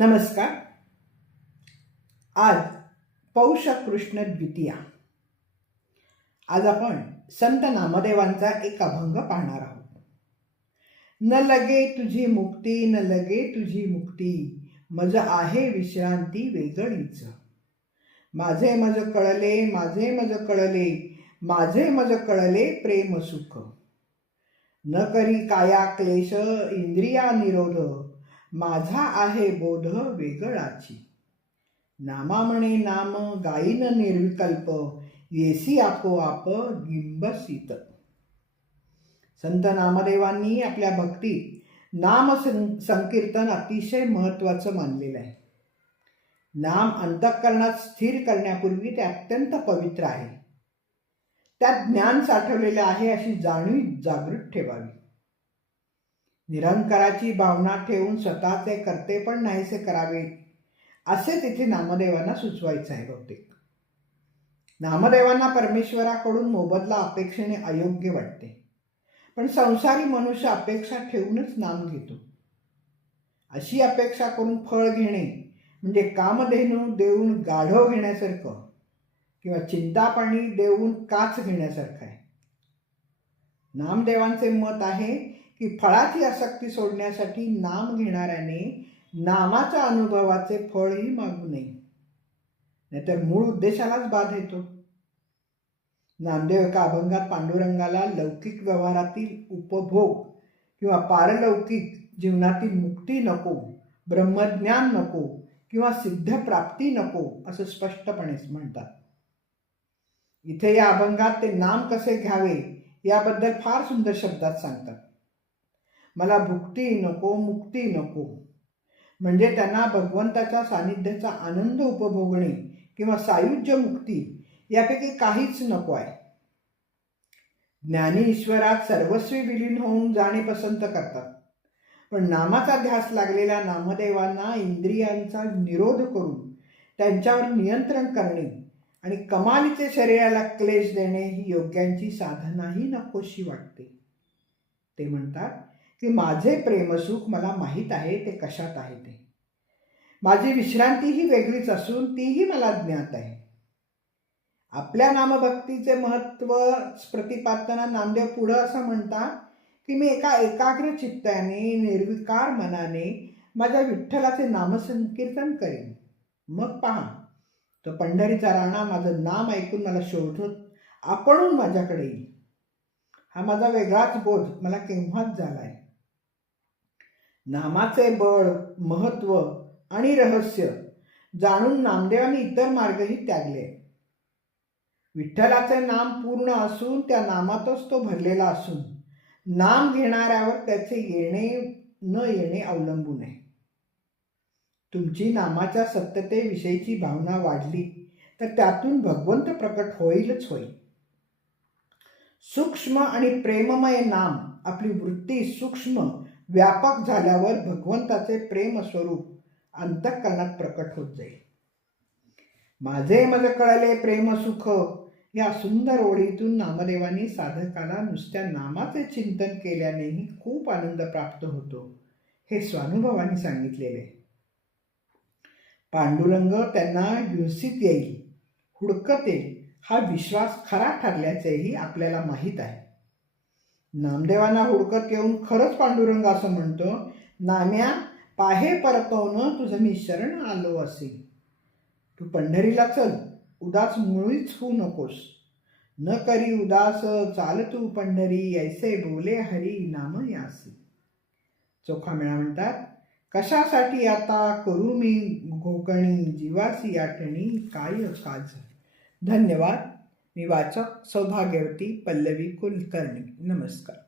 नमस्कार. आज पौष कृष्ण द्वितीया. आज आपण संत नामदेवांचा एक अभंग पाहणार आहोत. न लगे तुझी मुक्ती न लगे तुझी मुक्ती मज आहे विश्रांती वेगळीच. माझे मज कळले माझे मज कळले माझे मज कळले प्रेम सुख. न करी काया क्लेश इंद्रिया निरोध माझा आहे बोध वेगळाची. नामा म्हणे नाम गायीन निर्विकल्प येसी आपोआप गिंबसित संत नामदेवांनी आपल्या भक्तीत नाम सं- संकीर्तन अतिशय महत्वाचं मानलेलं आहे. नाम अंतःकरणात स्थिर करण्यापूर्वी ते अत्यंत पवित्र आहे. त्यात ज्ञान साठवलेलं आहे अशी जाणीव जागृत ठेवावी. निरंकाराची भावना ठेवून स्वतःचे करते पण नाहीसे करावे असे तिथे नामदेवांना सुचवायचं आहे बहुतेक. नामदेवांना परमेश्वराकडून मोबदला अपेक्षेने अयोग्य वाटते. पण संसारी मनुष्य अपेक्षा ठेवूनच नाम घेतो. अशी अपेक्षा करून फळ घेणे म्हणजे कामधेनू देऊन गाढव घेण्यासारखं किंवा चिंतापाणी देऊन काच घेण्यासारखं आहे. नामदेवांचे मत आहे की फळाची आसक्ती सोडण्यासाठी नाम घेणाऱ्याने नामाच्या अनुभवाचे फळही मागू नये. नाहीतर मूळ उद्देशालाच बाध येतो. नामदेव एका अभंगात पांडुरंगाला लौकिक व्यवहारातील उपभोग किंवा पारलौकिक जीवनातील मुक्ती नको ब्रह्मज्ञान नको किंवा सिद्ध प्राप्ती नको असं स्पष्टपणे म्हणतात. इथे या अभंगात ते नाम कसे घ्यावे याबद्दल फार सुंदर शब्दात सांगतात. मला भुक्ती नको मुक्ती नको. म्हणजे त्यांना भगवंताच्या सानिध्याचा आनंद उपभोगणे किंवा सायुज्य मुक्ती यापैकी काहीच नको आहे. ज्ञानी ईश्वरात सर्वस्वी विलीन होऊन जाणे पसंत करतात. पण नामाचा ध्यास लागलेल्या नामदेवांना इंद्रियांचा निरोध करून त्यांच्यावर नियंत्रण करणे आणि कमालीचे शरीराला क्लेश देणे ही योग्यांची साधनाही नकोशी वाटते. ते म्हणतात की माझे प्रेमसुख मला माहीत आहे ते कशात आहे ते. माझी विश्रांती ही वेगळीच असून तीही मला ज्ञात आहे. आपल्या नामभक्तीचे महत्त्व प्रतिपादताना नामदेव पुढं असं म्हणतात की मी एका एकाग्र चित्ताने निर्विकार मनाने माझ्या विठ्ठलाचे नामसंकीर्तन करेन. मग पहा तो पंढरीचा राणा माझं नाम ऐकून मला शोधत आपणून माझ्याकडे येईल. हा माझा वेगळाच बोध मला केव्हाच झाला आहे नामाचे बळ महत्त्व आणि रहस्य जाणून नामदेवांनी इतर मार्गही त्यागले. विठ्ठलाचे नाम पूर्ण असून त्या नामातच तो भरलेला असून नाम घेणाऱ्यावर त्याचे येणे न येणे अवलंबून आहे. तुमची नामाच्या सत्यतेविषयीची भावना वाढली तर त्यातून भगवंत प्रकट होईलच होईल सूक्ष्म आणि प्रेममय नाम आपली वृत्ती सूक्ष्म व्यापक झाल्यावर भगवंताचे प्रेम स्वरूप अंतःकरणात प्रकट होत जाईल. माझे मज कळले प्रेम सुख. या सुंदर ओळीतून नामदेवांनी साधकाला नुसत्या नामाचे चिंतन केल्यानेही खूप आनंद प्राप्त होतो हे स्वानुभवाने सांगितलेले. पांडुरंग त्यांना युसित येईल. हुडकत येईल हा विश्वास खरा ठरल्याचेही आपल्याला माहीत आहे. नामदेवांना हुडकत येऊन खरंच पांडुरंग असं म्हणतो नाम्या पाहे परतवणं तुझं मी शरण आलो असे. तू पंढरीला चल उदास मुळीच होऊ नकोस. न करी उदास चाल तू पंढरी ऐसे बोले हरी नाम यासी. चोखा मेळा म्हणतात कशासाठी आता करू मी घोकणी जीवासी आठणी काय काज धन्यवाद. मी वाचक सौभाग्यवती पल्लवी कुलकर्णी. नमस्कार.